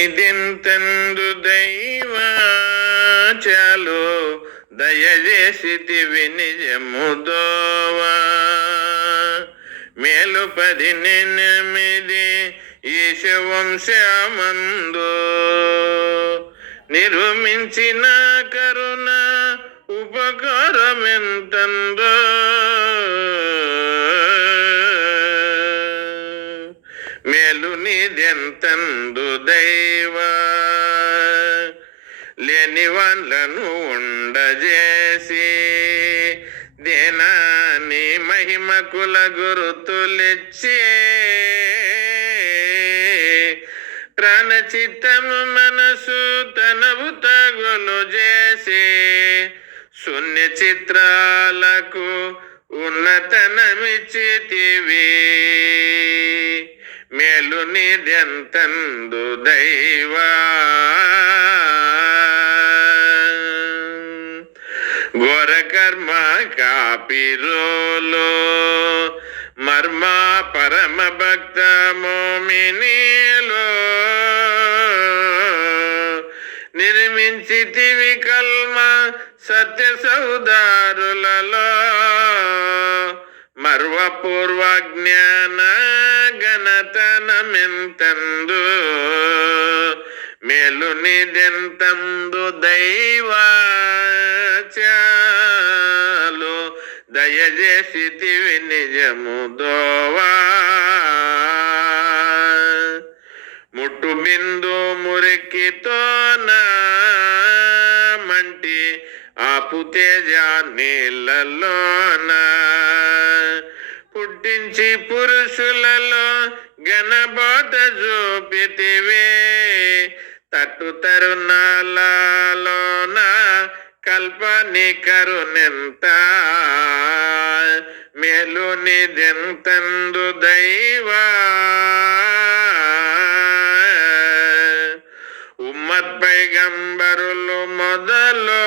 ఇదింతందు దైవ చాలు దయజేసి నిజము దోవా. మేలు పదినెనిమిది ఈశవంశమందు నిరుమించిన కరుణ ఉపకారమెంతందో. మేలు నీదెంతందు దైవ లేని వాళ్ళను ఉండజేసి దేనాని మహిమకుల గురుతులిచ్చే ప్రాణచిత్తము మనసు తనవు తగులు చేసి శూన్య చిత్రాలకు ఉన్నతనమిచ్చితివి. మేలు నిదెంతందు దైవా కర్మ కాపిరోలో మర్మ పరమ భక్త మోమినీలో. నిర్మించితివి కల్మ సత్య సౌదారులలో. మర్వ పూర్వ జ్ఞాన ఘనతనమెంతందు. మేలు నిజంతందు దైవా దయచేసితివి నిజము దోవా. ముట్టు బిందు మురికితోన మంటి ఆపు నీళ్ళలోన. పుట్టించి పురుషులలో గణబోధ చూపితివే. తట్టు తరుణాలలోన కల్పని కరుణెంతా. నిజంతందు దైవా. ఉమ్మత్ పైగంబరులు మొదలు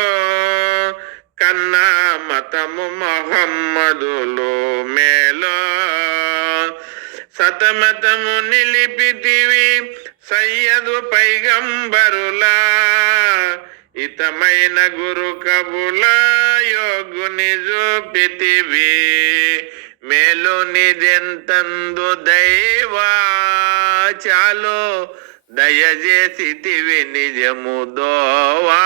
కన్నా మతము మొహమ్మదులో మేలో. సతమతము నిలిపితివి సయ్యదు పైగంబరులా. ఇతమైన గురు కబుల యోగుని చూపితివి నిదెంతందు దైవా చాలు దయచేసితివి నిజము దోవా.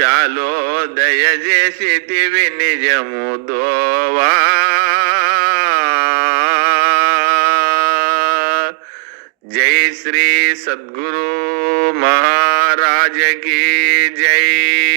చాలో దయచేసితివి నిజము దోవా. జై శ్రీ సద్గురు మహారాజకి జై.